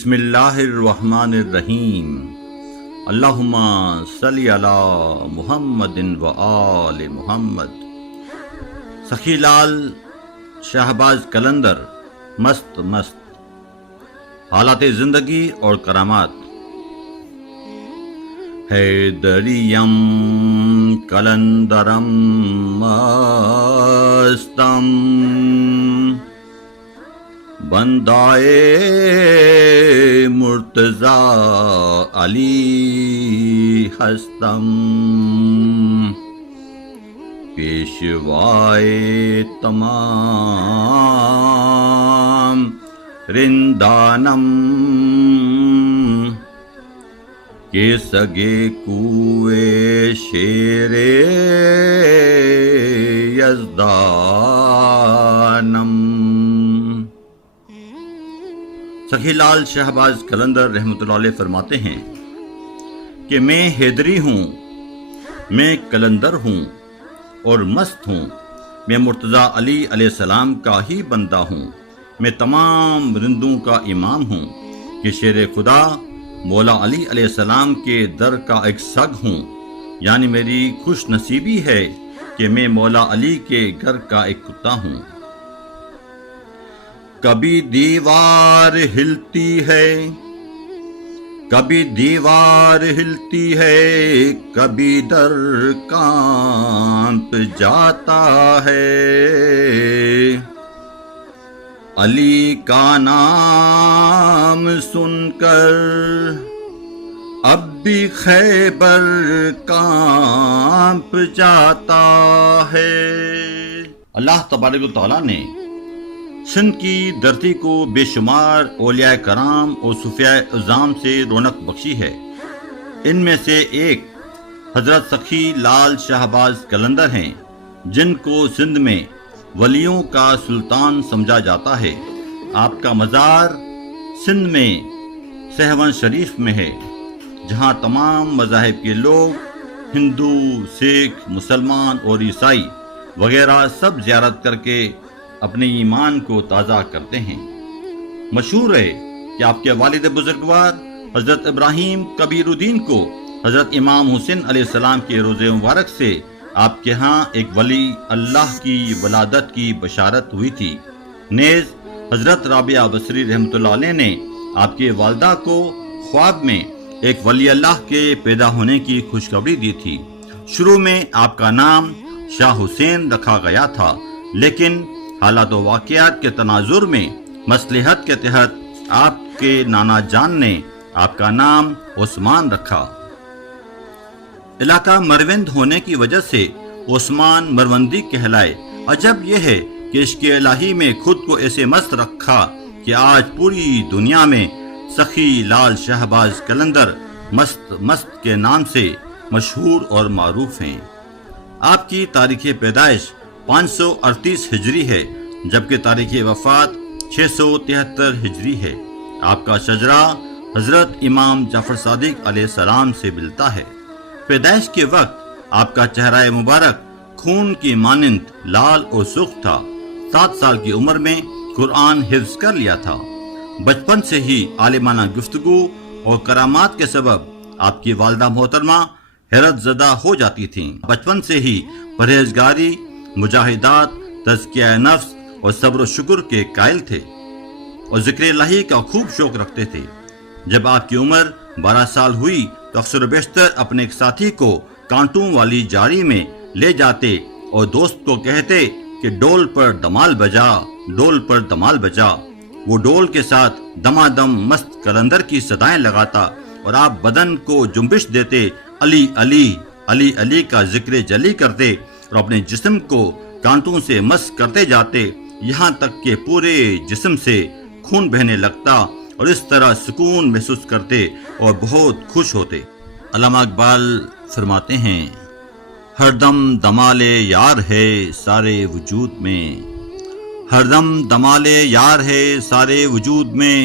بسم اللہ الرحمن الرحیم اللہم صلی علی محمد و آل محمد۔ سخی لال شہباز قلندر مست حالات زندگی اور کرامات۔ حیدریم قلندرم مستم بندائے مرتضی علی ہستم، پیشوائے تمام رندانم، کے سگے کوئے شیر یزدانم۔ سخی لال شہباز قلندر رحمۃ اللہ علیہ فرماتے ہیں کہ میں حیدری ہوں، میں قلندر ہوں اور مست ہوں، میں مرتضی علی علیہ السلام کا ہی بندہ ہوں، میں تمام رندوں کا امام ہوں کہ شیر خدا مولا علی علیہ السلام کے در کا ایک سگ ہوں، یعنی میری خوش نصیبی ہے کہ میں مولا علی کے گھر کا ایک کتا ہوں۔ کبھی دیوار ہلتی ہے، کبھی دیوار ہلتی ہے، کبھی در کانپ جاتا ہے، علی کا نام سن کر اب بھی خیبر کانپ جاتا ہے۔ اللہ تبارک و تعالیٰ نے سندھ کی دھرتی کو بے شمار اولیاء کرام اور صوفیاء عظام سے رونق بخشی ہے۔ ان میں سے ایک حضرت سخی لال شہباز قلندر ہیں، جن کو سندھ میں ولیوں کا سلطان سمجھا جاتا ہے۔ آپ کا مزار سندھ میں سہون شریف میں ہے، جہاں تمام مذاہب کے لوگ ہندو، سکھ، مسلمان اور عیسائی وغیرہ سب زیارت کر کے اپنے ایمان کو تازہ کرتے ہیں۔ مشہور ہے کہ آپ کے والد بزرگوار حضرت ابراہیم کبیر الدین کو حضرت امام حسین علیہ السلام کے روزے مبارک سے آپ کے ہاں ایک ولی اللہ کی ولادت کی بشارت ہوئی تھی۔ نیز حضرت رابعہ بصری رحمۃ اللہ علیہ نے آپ کی والدہ کو خواب میں ایک ولی اللہ کے پیدا ہونے کی خوشخبری دی تھی۔ شروع میں آپ کا نام شاہ حسین رکھا گیا تھا، لیکن حالات و واقعات کے تناظر میں مصلحت کے تحت آپ کے نانا جان نے آپ کا نام عثمان رکھا۔ علاقہ مروند ہونے کی وجہ سے عثمان مروندی کہلائے۔ عجب یہ ہے کہ عشق الہی میں خود کو ایسے مست رکھا کہ آج پوری دنیا میں سخی لال شہباز قلندر مست کے نام سے مشہور اور معروف ہیں۔ آپ کی تاریخ پیدائش 538 ہجری ہے، جبکہ تاریخ وفات 673 ہجری ہے۔ آپ کا شجرہ حضرت امام جعفر صادق علیہ السلام سے ملتا ہے۔ پیدائش کے وقت آپ کا چہرہ مبارک خون کی مانند لال اور سرخ تھا۔ 7 سال کی عمر میں قرآن حفظ کر لیا تھا۔ بچپن سے ہی عالمانہ گفتگو اور کرامات کے سبب آپ کی والدہ محترمہ حیرت زدہ ہو جاتی تھیں۔ بچپن سے ہی پرہیزگاری، مجاہدات، تزکیہ نفس اور صبر و شکر کے قائل تھے اور ذکر الہی کا خوب شوق رکھتے تھے۔ جب آپ کی عمر 12 سال ہوئی تو اکثر و بیشتر اپنے ایک ساتھی کو کانٹوں والی جاڑی میں لے جاتے اور دوست کو کہتے کہ ڈول پر دمال بجا، ڈول پر دمال بجا۔ وہ ڈول کے ساتھ دمادم مست قلندر کی صدائیں لگاتا اور آپ بدن کو جنبش دیتے، علی علی علی علی کا ذکر جلی کرتے اور اپنے جسم کو کانٹوں سے مس کرتے جاتے، یہاں تک کہ پورے جسم سے خون بہنے لگتا اور اس طرح سکون محسوس کرتے اور بہت خوش ہوتے۔ علامہ اقبال فرماتے ہیں، ہر دم دمال یار ہے سارے وجود میں، ہر دم دمال یار ہے سارے وجود میں،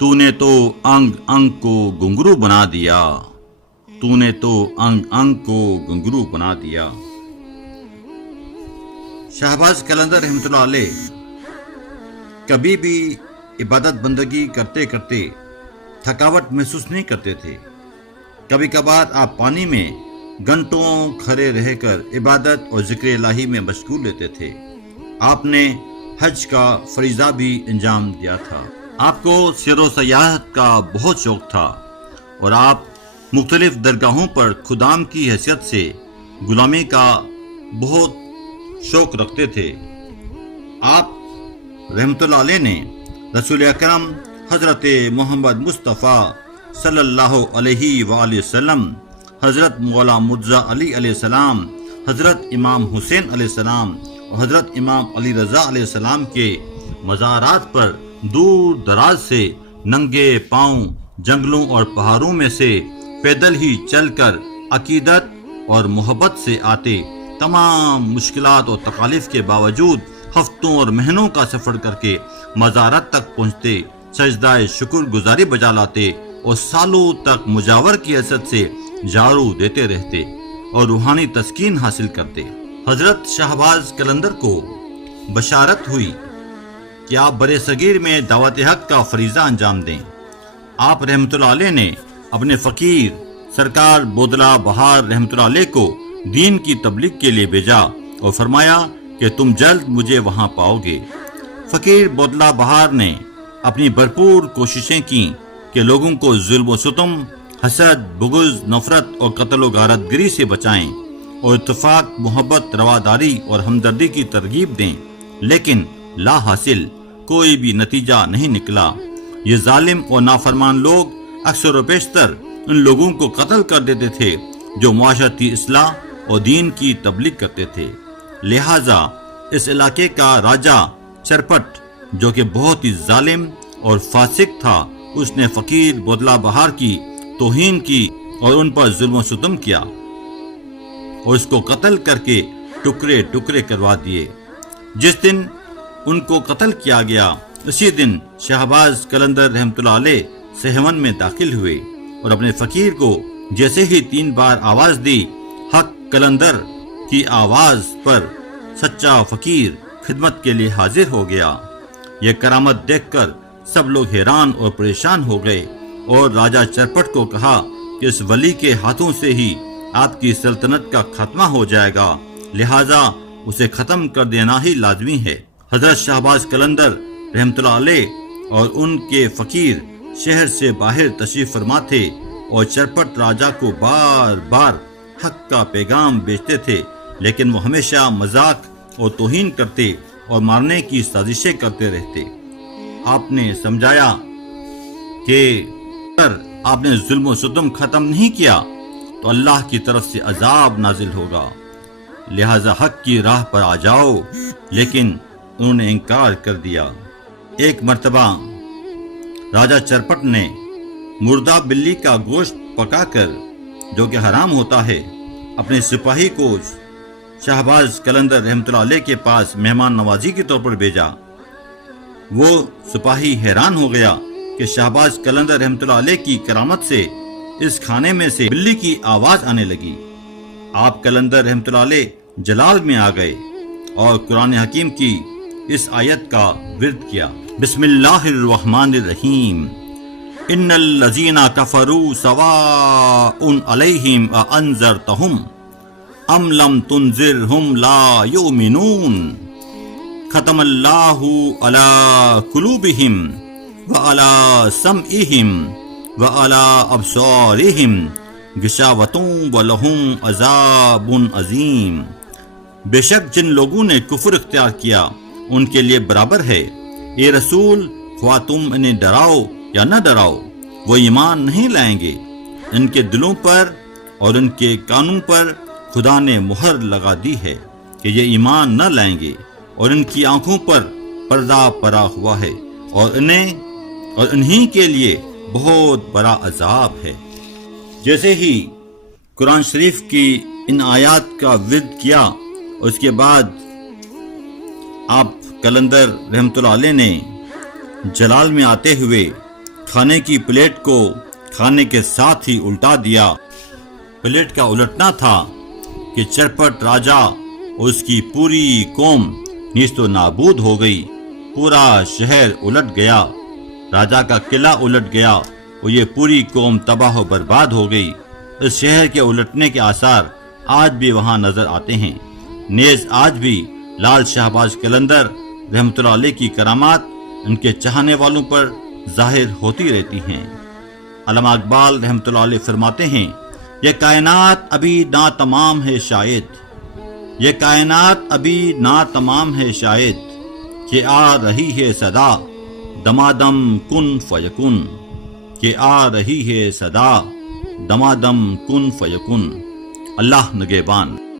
تو نے تو انگ انگ کو گھنگرو بنا دیا، تو نے تو انگ انگ کو گھنگرو بنا دیا۔ شہباز قلندر رحمۃ اللہ علیہ کبھی بھی عبادت بندگی کرتے کرتے تھکاوٹ محسوس نہیں کرتے تھے۔ کبھی کبھار آپ پانی میں گھنٹوں کھڑے رہ کر عبادت اور ذکر الہی میں مشغول رہتے تھے۔ آپ نے حج کا فریضہ بھی انجام دیا تھا۔ آپ کو سیر و سیاحت کا بہت شوق تھا اور آپ مختلف درگاہوں پر خدام کی حیثیت سے غلامی کا بہت شوق رکھتے تھے۔ آپ رحمت اللہ علیہ نے رسول اکرم حضرت محمد مصطفیٰ صلی اللہ علیہ وآلہ وسلم، حضرت مولا مرزا علی علیہ السلام، حضرت امام حسین علیہ السلام اور حضرت امام علی رضا علیہ السلام کے مزارات پر دور دراز سے ننگے پاؤں جنگلوں اور پہاڑوں میں سے پیدل ہی چل کر عقیدت اور محبت سے آتے، تمام مشکلات اور تکالیف کے باوجود ہفتوں اور مہینوں کا سفر کر کے مزارات تک پہنچتے، سجدہ شکر گزاری بجا لاتے اور سالوں تک مجاور کی حیثیت سے جھاڑو دیتے رہتے اور روحانی تسکین حاصل کرتے۔ حضرت شہباز قلندر کو بشارت ہوئی کہ آپ برے صغیر میں دعوت حق کا فریضہ انجام دیں۔ آپ رحمت اللہ علیہ نے اپنے فقیر سرکار بودلہ بہار رحمت اللہ علیہ کو دین کی تبلیغ کے لیے بھیجا اور فرمایا کہ تم جلد مجھے وہاں پاؤ گے۔ فقیر بودلہ بہار نے اپنی بھرپور کوششیں کی کہ لوگوں کو ظلم و ستم، حسد، بغض، نفرت اور قتل و غارت گری سے بچائیں اور اتفاق، محبت، رواداری اور ہمدردی کی ترغیب دیں، لیکن لا حاصل، کوئی بھی نتیجہ نہیں نکلا۔ یہ ظالم اور نافرمان لوگ اکثر و بیشتر ان لوگوں کو قتل کر دیتے تھے جو معاشرتی اصلاح اور دین کی تبلیغ کرتے تھے۔ لہٰذا اس علاقے کا راجہ چرپٹ، جو کہ بہت ہی ظالم اور فاسق تھا، اس نے فقیر بودلہ بہار کی توہین کی اور ان پر ظلم و ستم کیا اور اس کو قتل کر کے ٹکڑے ٹکڑے کروا دیے۔ جس دن ان کو قتل کیا گیا، اسی دن شہباز قلندر رحمت اللہ علیہ سہون میں داخل ہوئے اور اپنے فقیر کو جیسے ہی 3 بار آواز دی، حق قلندر کی آواز پر سچا فقیر خدمت کے لیے حاضر ہو گیا۔ یہ کرامت دیکھ کر سب لوگ حیران اور پریشان ہو گئے اور راجہ چرپٹ کو کہا کہ اس ولی کے ہاتھوں سے ہی آپ کی سلطنت کا خاتمہ ہو جائے گا، لہٰذا اسے ختم کر دینا ہی لازمی ہے۔ حضرت شہباز قلندر رحمت اللہ علیہ اور ان کے فقیر شہر سے باہر تشریف فرما تھے اور چرپٹ راجہ کو بار بار حق کا پیغام بیچتے تھے، لیکن وہ ہمیشہ مذاق اور توہین کرتے اور مارنے کی سازشیں کرتے رہتے۔ آپ نے سمجھایا کہ اگر آپ نے ظلم و ستم ختم نہیں کیا تو اللہ کی طرف سے عذاب نازل ہوگا، لہذا حق کی راہ پر آ جاؤ، لیکن انہوں نے انکار کر دیا۔ ایک مرتبہ راجہ چرپٹ نے مردہ بلی کا گوشت پکا کر، جو کہ حرام ہوتا ہے، اپنے سپاہی کو شہباز قلندر رحمت اللہ علیہ کے پاس مہمان نوازی کے طور پر بھیجا۔ وہ سپاہی حیران ہو گیا کہ شہباز قلندر رحمت اللہ علیہ کی کرامت سے اس کھانے میں سے بلی کی آواز آنے لگی۔ آپ قلندر رحمت اللہ علیہ جلال میں آ گئے اور قرآن حکیم کی اس آیت کا ورد کیا۔ بسم اللہ الرحمن الرحیم، ان الذین کفروا سواء علیہم اانذرتہم ام لم تنذرہم لا یؤمنون، ختم اللہ علی قلوبہم وعلی سمعہم وعلی ابصارہم غشاوۃ ولہم عذاب عظیم۔ بے شک جن لوگوں نے کفر اختیار کیا ان کے لیے برابر ہے، اے رسول خواہ تم انہیں ڈراؤ یا نہ ڈراؤ، وہ ایمان نہیں لائیں گے۔ ان کے دلوں پر اور ان کے کانوں پر خدا نے مہر لگا دی ہے کہ یہ ایمان نہ لائیں گے، اور ان کی آنکھوں پر پردہ پڑا ہوا ہے اور انہی کے لیے بہت بڑا عذاب ہے۔ جیسے ہی قرآن شریف کی ان آیات کا ورد کیا، اس کے بعد آپ قلندر رحمت اللہ علیہ نے جلال میں آتے ہوئے کھانے کی پلیٹ کو کھانے کے ساتھ ہی الٹا دیا۔ پلیٹ کا الٹنا تھا کہ چرپٹ راجہ اور اس کی پوری قوم نیست و نابود ہو گئی، پورا شہر الٹ گیا راجا کا قلعہ الٹ گیا اور یہ پوری قوم تباہ و برباد ہو گئی۔ اس شہر کے الٹنے کے آثار آج بھی وہاں نظر آتے ہیں۔ نیز آج بھی لال شہباز قلندر رحمۃ اللہ علیہ کی کرامات ان کے چاہنے والوں پر ظاہر ہوتی رہتی ہیں۔ علامہ اقبال رحمۃ اللہ علیہ فرماتے ہیں، یہ کائنات ابھی ناتمام ہے شاید، یہ کائنات ابھی ناتمام ہے شاید، کہ آ رہی ہے صدا دمادم کن فیکن، کہ آ رہی ہے صدا دمادم کن فیکن۔ اللہ نگہبان۔